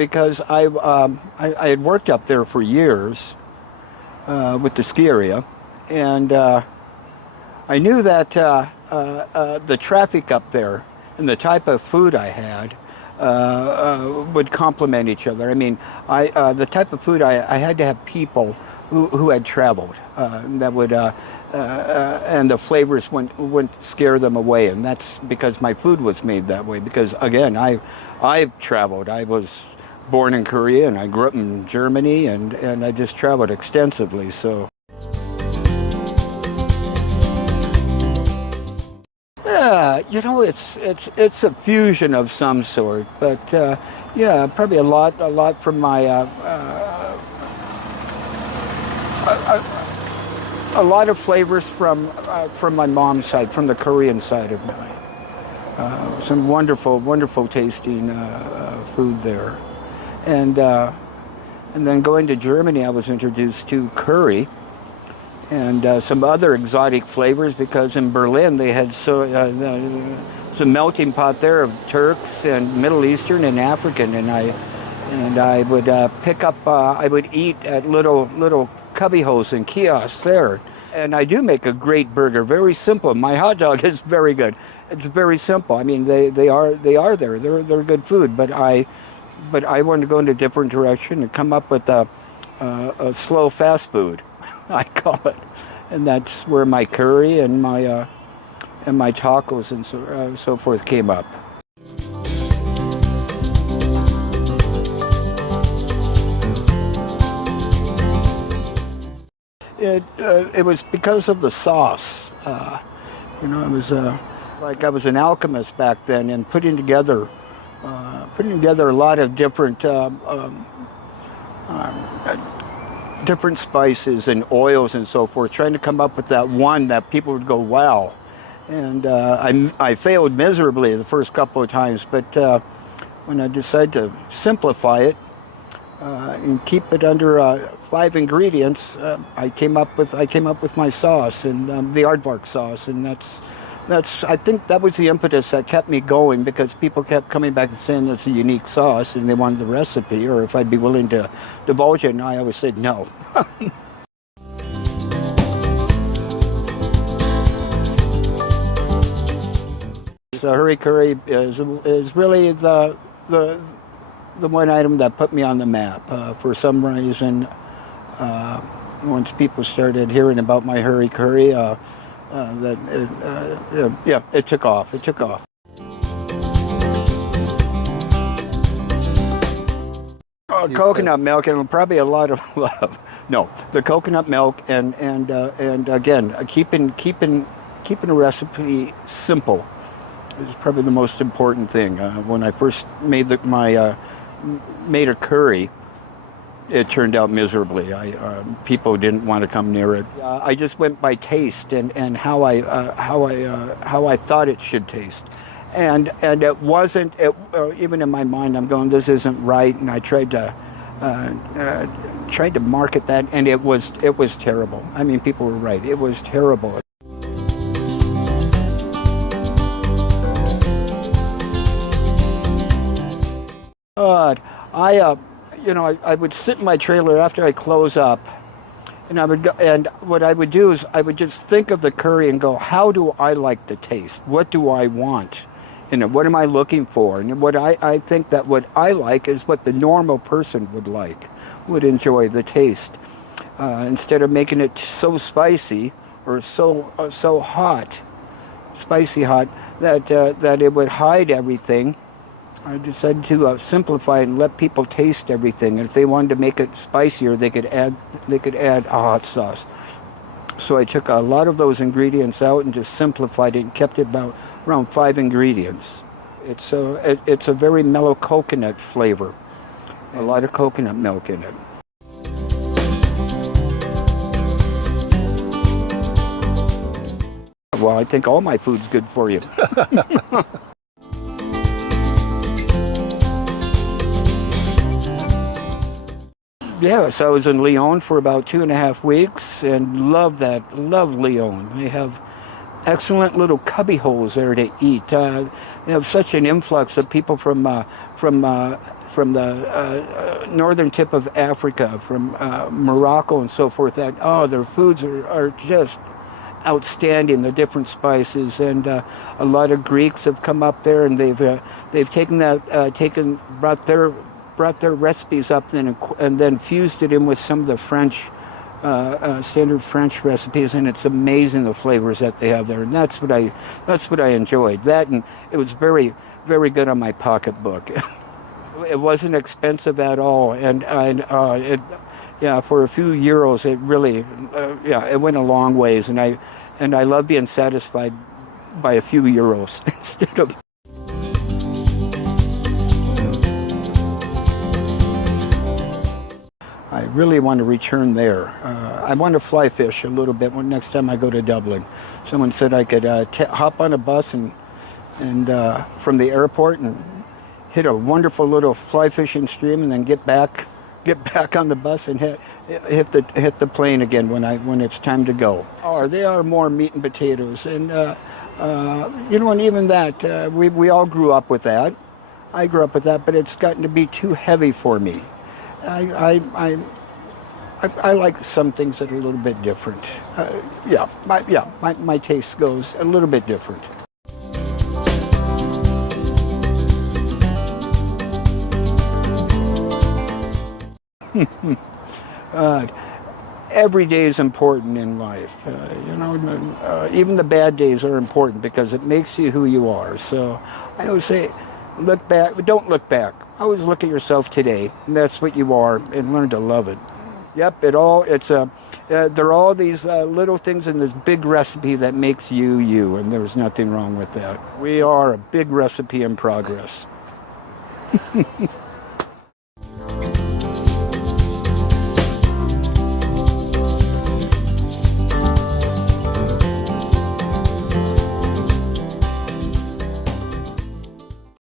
because I had worked up there for years with the ski area, and I knew that the traffic up there and the type of food I had would complement each other. I mean, the type of food I had to have people who had traveled that would, and the flavors wouldn't scare them away. And that's because my food was made that way. Because again, I've traveled. I was born in Korea and I grew up in Germany, and I just traveled extensively. So. Yeah, you know, it's a fusion of some sort, but yeah, probably a lot from my a lot of flavors from my mom's side, from the Korean side of mine. Some wonderful tasting food there, and then going to Germany, I was introduced to curry and some other exotic flavors, because in Berlin they had some melting pot there of Turks and Middle Eastern and African, and I would pick up, I would eat at little cubbyholes and kiosks there. And I do make a great burger, very simple. My hot dog is very good. It's very simple. I mean, they are there. They're good food, but I wanted to go in a different direction and come up with a slow fast food, I call it, and that's where my curry and my tacos and so forth came up. It was because of the sauce. You know, it was like I was an alchemist back then, and putting together a lot of different spices and oils and so forth, trying to come up with that one that people would go, wow. And I failed miserably the first couple of times, but when I decided to simplify it and keep it under 5 ingredients, I came up with my sauce, and the aardvark sauce, and that's I think that was the impetus that kept me going, because people kept coming back and saying it's a unique sauce and they wanted the recipe, or if I'd be willing to divulge it, and I always said no. So hurry curry is really the one item that put me on the map. For some reason, once people started hearing about my hurry curry, it took off. It took off. Coconut milk, and probably a lot of the coconut milk, and again, keeping a recipe simple is probably the most important thing. When I first made made a curry, it turned out miserably. People didn't want to come near it. I just went by taste and how I thought it should taste, and it wasn't. Even in my mind, I'm going, this isn't right, and I tried to market that, and it was terrible. I mean, people were right. It was terrible. I would sit in my trailer after I close up, and I would go, and what I would do is I would just think of the curry and go, how do I like the taste? What do I want? What am I looking for? And what I think that what I like is what the normal person would enjoy the taste. Instead of making it so spicy or so hot, spicy hot, that it would hide everything, I decided to simplify and let people taste everything. And if they wanted to make it spicier, they could add a hot sauce. So I took a lot of those ingredients out and just simplified it and kept it around 5 ingredients. It's a very mellow coconut flavor, a lot of coconut milk in it. Well, I think all my food's good for you. Yeah, so I was in Lyon for about 2.5 weeks and loved Lyon. They have excellent little cubby holes there to eat. You have such an influx of people from from the northern tip of Africa, from Morocco and so forth. That their foods are just outstanding. The different spices, and a lot of Greeks have come up there, and they've taken brought their recipes up and then fused it in with some of the French standard French recipes, and it's amazing the flavors that they have there. And that's what I enjoyed. That, and it was very good on my pocketbook. It wasn't expensive at all, and yeah, for a few euros, it really it went a long ways, and I love being satisfied by a few euros instead of. I really want to return there. I want to fly fish a little bit when next time I go to Dublin. Someone said I could hop on a bus and from the airport and hit a wonderful little fly fishing stream, and then get back on the bus and hit the plane again when it's time to go. Oh, they are more meat and potatoes, and and even that we all grew up with that. I grew up with that, but it's gotten to be too heavy for me. I like some things that are a little bit different. My taste goes a little bit different. uh, every day is important in life. Even the bad days are important because it makes you who you are. So I always say, look back, but don't look back. Always look at yourself today, and that's what you are, and learn to love it. Yep, there are all these little things in this big recipe that makes you you, and there's nothing wrong with that. We are a big recipe in progress.